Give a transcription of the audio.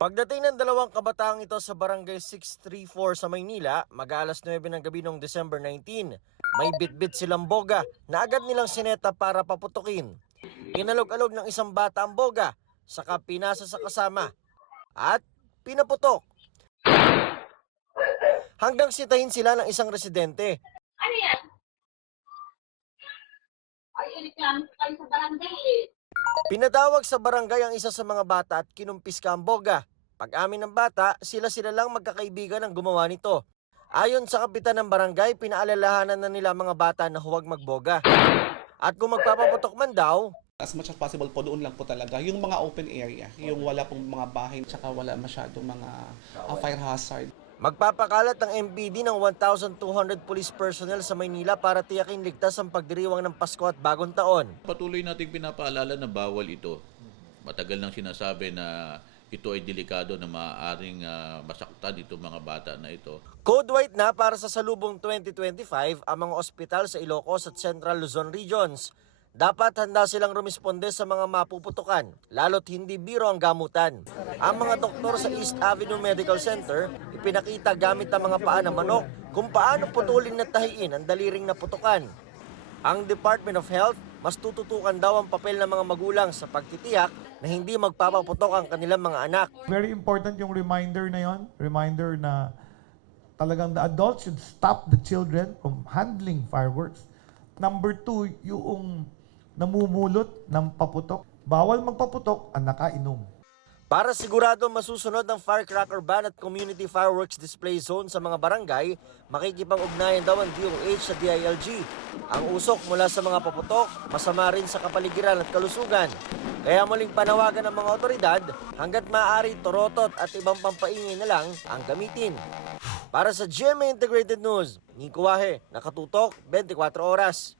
Pagdating ng dalawang kabataang ito sa Barangay 634 sa Maynila, mag-aalas 9 ng gabi noong December 19, may bitbit silang boga na agad nilang sineta para paputukin. Inalog-alog ng isang bata ang boga, saka pinasa sa kasama at pinaputok. Hanggang sitahin sila ng isang residente. Ano yan? Ay, reklamo kayo sa barangay eh. Pinatawag sa barangay ang isa sa mga bata at kinumpiska ang boga. Pag-amin ng bata, sila lang magkakaibigan ang gumawa nito. Ayon sa kapitan ng barangay, pinaalalahanan na nila mga bata na huwag magboga. At kung magpapaputok man daw, as much as possible po doon lang po talaga yung mga open area, yung wala pong mga bahay tsaka wala masyadong mga fire hazard. magpapakalat ng MPD ng 1,200 police personnel sa Maynila para tiyakin ligtas ang pagdiriwang ng Pasko at Bagong Taon. Patuloy nating pinapaalala na bawal ito. Matagal nang sinasabi na ito ay delikado na maaaring masaktan itong mga bata na ito. Code white na para sa salubong 2025 ang mga ospital sa Ilocos at Central Luzon regions. Dapat handa silang rumisponde sa mga mapuputukan, lalo't hindi biro ang gamutan. Ang mga doktor sa East Avenue Medical Center ipinakita gamit ang mga paa ng manok kung paano putulin at tahiin ang daliring naputukan. Ang Department of Health mas tututukan daw ang papel ng mga magulang sa pagtitiyak na hindi magpapaputok ang kanilang mga anak. Very important yung reminder na yon, reminder na talagang the adults should stop the children from handling fireworks. Number 2, yung namumulot ng paputok. Bawal magpaputok ang nakainom. Para sigurado masusunod ang firecracker ban at community fireworks display zone sa mga barangay, makikipag-ugnayan daw ang DOH sa DILG. Ang usok mula sa mga paputok, masama rin sa kapaligiran at kalusugan. Kaya muling panawagan ng mga otoridad, hanggat maaari torotot at ibang pampaingay na lang ang gamitin. Para sa GMA Integrated News, Nico Wahe, nakatutok 24 oras.